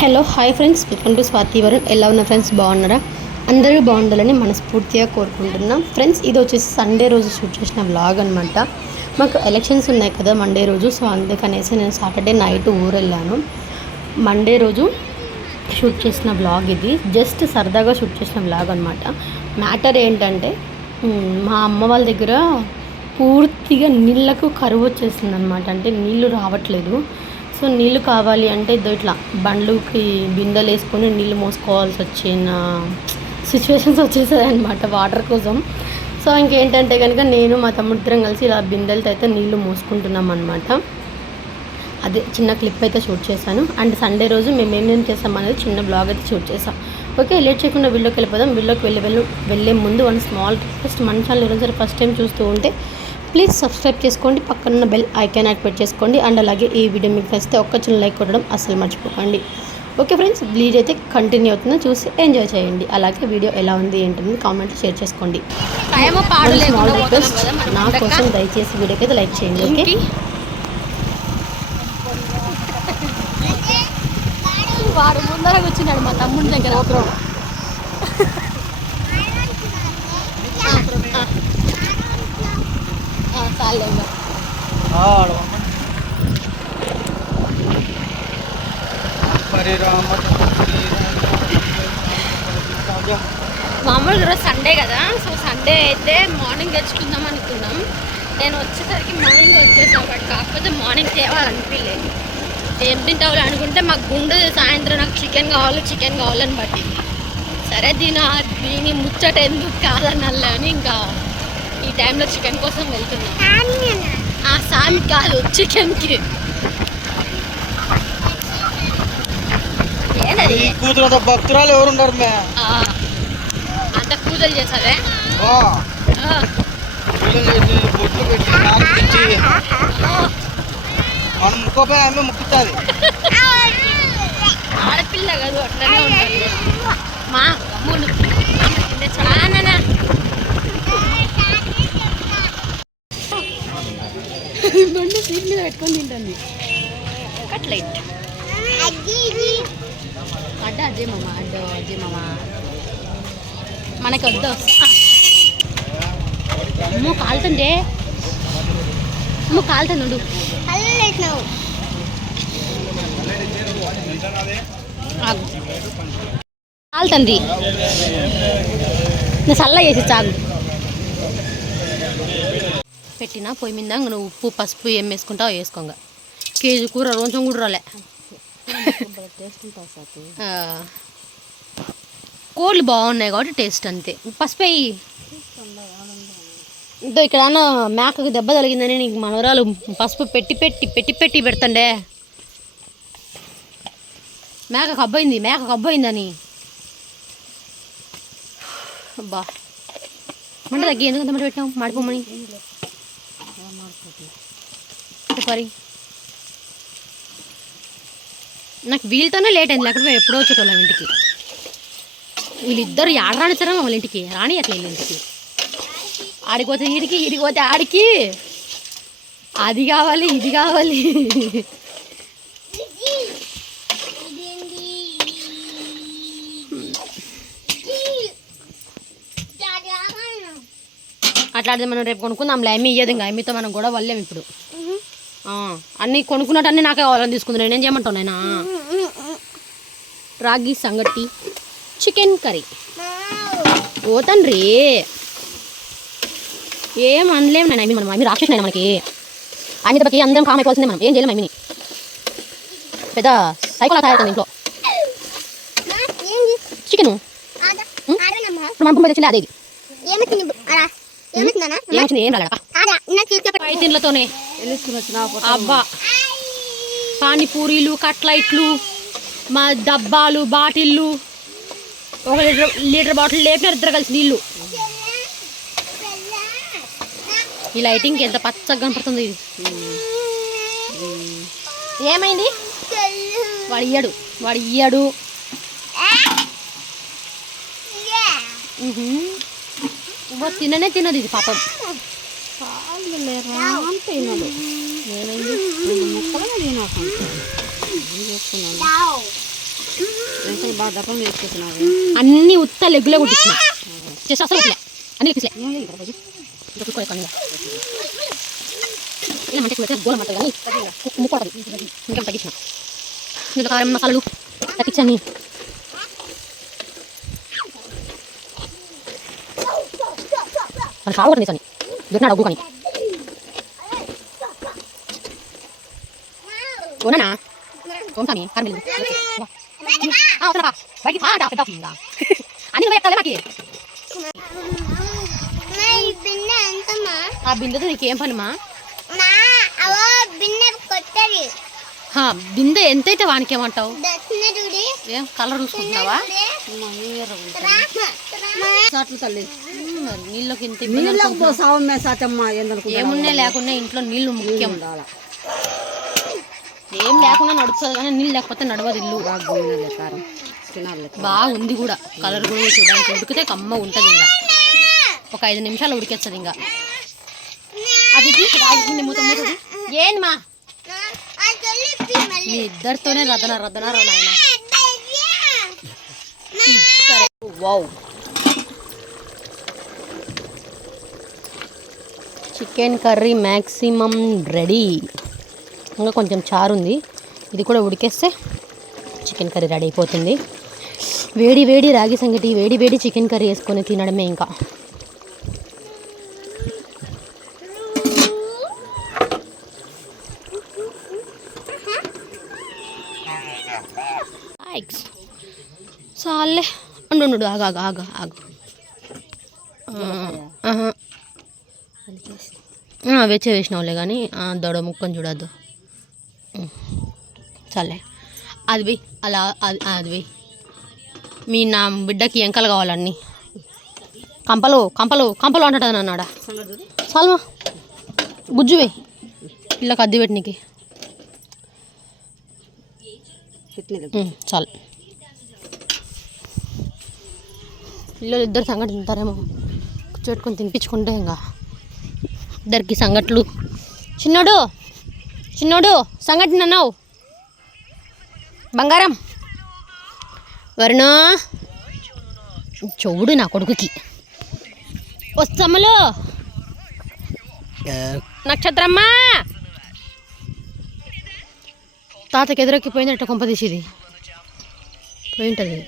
Hello hi friends. Welcome to Swathi Varun. ఎలా ఉన్న friends? బాగున్నారా? అందరూ బాగుండాలని మనస్ఫూర్తిగా కోరుకుంటున్నాం. ఫ్రెండ్స్ ఇది వచ్చేసి సండే రోజు షూట్ చేసిన వ్లాగ్ అనమాట మాకు ఎలక్షన్స్ ఉన్నాయి కదా మండే రోజు సో అందుకనేసి నేను సాటర్డే నైట్ ఊరు వెళ్ళాను మండే రోజు షూట్ చేసిన వ్లాగ్ ఇది. జస్ట్ సరదాగా షూట్ చేసిన వ్లాగ్ అనమాట మ్యాటర్ ఏంటంటే మా అమ్మ వాళ్ళ దగ్గర పూర్తిగా నీళ్ళకు కరువు వచ్చేసింది అనమాట అంటే నీళ్ళు రావట్లేదు. సో నీళ్ళు కావాలి అంటే ఇట్లా బండ్లుకి బిందెలు వేసుకొని నీళ్ళు మోసుకోవాల్సి వచ్చిన సిచ్యువేషన్స్ వచ్చేసాయి అనమాట వాటర్ కోసం. సో ఇంకేంటంటే కనుక నేను మా తమ్ముడిద్దరం కలిసి ఇలా బిందెలతో అయితే నీళ్ళు మోసుకుంటున్నాం అనమాట అదే చిన్న క్లిప్ అయితే షూట్ చేశాను. అండ్ సండే రోజు మేము ఏమేమి చేస్తాం అనేది చిన్న బ్లాగ్ అయితే షూట్ చేసాం ఓకే లేట్ చేయకుండా వీళ్ళోకి వెళ్ళిపోదాం. వీళ్ళోకి వెళ్ళి వెళ్ళి వెళ్ళే ముందు వన్ స్మాల్ రిక్వెస్ట్ మన ఛానల్ ఎవరైనా సరే ఫస్ట్ టైం చూస్తూ ఉంటే ప్లీజ్ సబ్స్క్రైబ్ చేసుకోండి పక్కన బెల్ ఐకాన్ యాక్టివేట్ చేసుకోండి అండ్ అలాగే ఈ వీడియో మీకు నచ్చితే ఒక్క చిన్న లైక్ కొట్టడం అస్సలు మర్చిపోకండి. ఓకే ఫ్రెండ్స్ వీడియో అయితే కంటిన్యూ అవుతుందో చూసి ఎంజాయ్ చేయండి. అలాగే వీడియో ఎలా ఉంది ఏంటని కామెంట్ షేర్ చేసుకోండి. నా కోసం దయచేసి వీడియోకి అయితే లైక్ చేయండి ఓకే? వాడు ముందర కూర్చున్నాడు మా తమ్ముడి దగ్గర. మామూలుగా ఈరోజు సండే కదా సో సండే అయితే మార్నింగ్ తెచ్చుకుందాం అనుకున్నాం. నేను వచ్చేసరికి మార్నింగ్ వచ్చేసాం బట్ కాకపోతే మార్నింగ్ తేవాలనిపించలేదు ఏం తింటావు అనుకుంటే మాకు గుండె సాయంత్రం నాకు చికెన్ కావాలి చికెన్ కావాలని పట్టింది. సరే దీని దీని ముచ్చట ఎందుకు కాదన్నల్లా అని ఇంకా ఈ టైంలో చికెన్ కోసం వెళ్తున్నాం. ఆ సామి కాదు చికెన్కి కూతురు భక్తురాలు ఎవరు ఉన్నారు మే? ఆ, అంత పూజలు చేసావే మనం ముక్కోపోయి ఆమె ముక్కుతుంది ఆడపిల్ల కాదు అట్లనే ఉంటుంది మా అమ్ముడు చాలా మీద పెట్టుకొని తింటుంది. కట్లెట్. అడ్డ అజయ్ మామ అడ్డ అజయ్ మామ. మనకి వద్దు. అమ్మో కాలుతుండే అమ్మో ఆగు. కాలుతుంది. నేను చల్ల చేసి చాలు పెట్టినా పొయ్యి మీద నువ్వు ఉప్పు పసుపు ఏం వేసుకుంటావు వేసుకోంగా. కేజీ కూర రోజు కూడా రాలే. కోళ్ళు బాగున్నాయి కాబట్టి టేస్ట్ అంతే. పసుపు అయ్యి ఇదో ఇక్కడ అన్న మేకకు దెబ్బ తగిలిందని నీకు మనవరాలు పసుపు పెట్టి పెట్టి పెట్టి పెట్టి పెడతండే. మేకకు అబ్బాయింది మేకకు అబ్బాయిందని. అబ్బా. మంట తగ్గి ఎందుకంత మంట పెట్టాం మాడిపోమని చెప్పారి నాకు వీళ్ళతోనే లేట్ అయింది లేకపోతే మేము ఎప్పుడో వచ్చేటోళ్ళం ఇంటికి. వీళ్ళిద్దరు ఆడ రానిచ్చారా వాళ్ళ ఇంటికి? రాని అట్లా ఇంటికి. ఆడికి పోతే ఇడిపోతే పోతే ఆడికి. అది కావాలి ఇది కావాలి. అట్లాంటిది మనం రేపు కొనుక్కుందాం ఎమ్మి ఇయ్యదు ఇంకా. ఎమ్మితో మనం కూడా వల్లేం ఇప్పుడు. అన్నీ కొనుక్కున్నట్టు అన్నీ నాకే కావాలని తీసుకుంది. నేనేం చేయమంటావు నాయనా? రాగి సంగటి చికెన్ కర్రీ. ఓ తండ్రి! ఏం అనలేము నేను మనం అమ్మి రాక్షసు నాయన మనకి. అన్ని దెబ్బకి అందరం కామ్ అయిపోవాల్సిందే మనం. ఏం చేయలేము అమ్మిని పెద్ద సైకోలా తయారవుతుంది ఇంట్లో. చికెన్? మన బొమ్మ తెచ్చింది అదే ఇది. ఏమొచ్చింది? ఏం రాలేక పైతిన్లతోనే. అబ్బా. పానీపూరీలు కట్లైట్లు మా డబ్బాలు బాటిళ్ళు. ఒక లీటర్ లీటర్ బాటిల్ లేపినారు ఇద్దరు కలిసి నీళ్ళు. ఈ లైటింగ్ ఎంత పచ్చగా కనపడుతుంది ఇది. ఏమైంది? వాడు ఇయ్యడు వాడు ఇయ్యడు. తిననే తినదు ఇది పాపం. ముక్కలుగా బాగా అన్ని ఉత్త లెగ్గులే కుట్టించిన చేసి అసలు కుట్టలే. అన్ని లెగ్గిస్లే ఇంకా చూసుకోలే కనుక ఇలా మంటే కుడితే గోళం అంటారు కానీ ముక్కోటది ఇంకా తగ్గించిన ఇంకా కారం మసాలాలు తగ్గించని అది కావడం నిజాన్ని దొరికినాడు అగ్గు కానీ ఓనా సోమసామి కారం వెళ్ళింది వస్తున్నా బయటికి పాట పెద్ద అని నువ్వు ఎక్కాలి మాకి బిన్నె ఎంతమ్మా ఆ బిందెతో నీకేం పనిమా మా అవో బిన్నె కొత్తది హా, బిందె ఎంతైతే వానికి ఏమంటావు దర్శన చూడి ఏం కలర్ చూసుకుంటున్నావా? సాట్లు తల్లి. మరి నీళ్ళకి ఇంత ఇబ్బంది నీళ్ళకు పో సావమ్మే సాచమ్మ ఏందనుకుంటా ఏమున్నా లేకున్నా ఇంట్లో నీళ్ళు ముఖ్యం. ఉండాల? ఏం లేకుండా నడుస్తుంది కానీ నీళ్ళు లేకపోతే నడవదు ఇల్లు. కారం. బాగుంది కూడా. కలర్ కూడా చూడడానికి ఉడికితే కమ్మ ఉంటుంది ఇంకా. ఒక ఐదు నిమిషాలు ఉడికేస్తుంది ఇంకా. అది గిన్నె మూత మూతది. మా ఇద్దరితోనే రదన రదన నాయన. సరే. Wow. Chicken curry maximum ready. ఇంకా కొంచెం చారు ఉంది ఇది కూడా ఉడికేస్తే చికెన్ కర్రీ రెడీ అయిపోతుంది. వేడి వేడి రాగి సంగటి వేడి వేడి చికెన్ కర్రీ వేసుకొని తినడమే ఇంకా. చాలే. ఉండు ఉండు ఆగు ఆగు ఆగు ఆగు. వెచ్చే వేసినావులే కానీ దొడ ముక్కని చూడద్దు. చాలే అది వెయ్యి అలా అది అది వెయ్యి మీ నా బిడ్డకి ఎంకలు కావాలన్నీ కంపలు కంపలు కంపలు అంటాడు అన్నాడా చాలమా గుజ్జు పిల్లకి అద్దె పెట్టినకి చాలు. పిల్లలు ఇద్దరు సంగటి తింటారేమో. కూర్చోట్టుకొని తినిపించుకుంటే ఇంకా. ఇద్దరికి సంగట్లు. చిన్నాడు! చిన్నోడు సంగటి అన్నావు. బంగారం. వరుణ చెవుడు నా కొడుకుకి. వస్తమ్మలు నక్షత్రమ్మా. తాతకి ఎదురెక్కి పోయిందట కొంపదీసిది పోయింటది.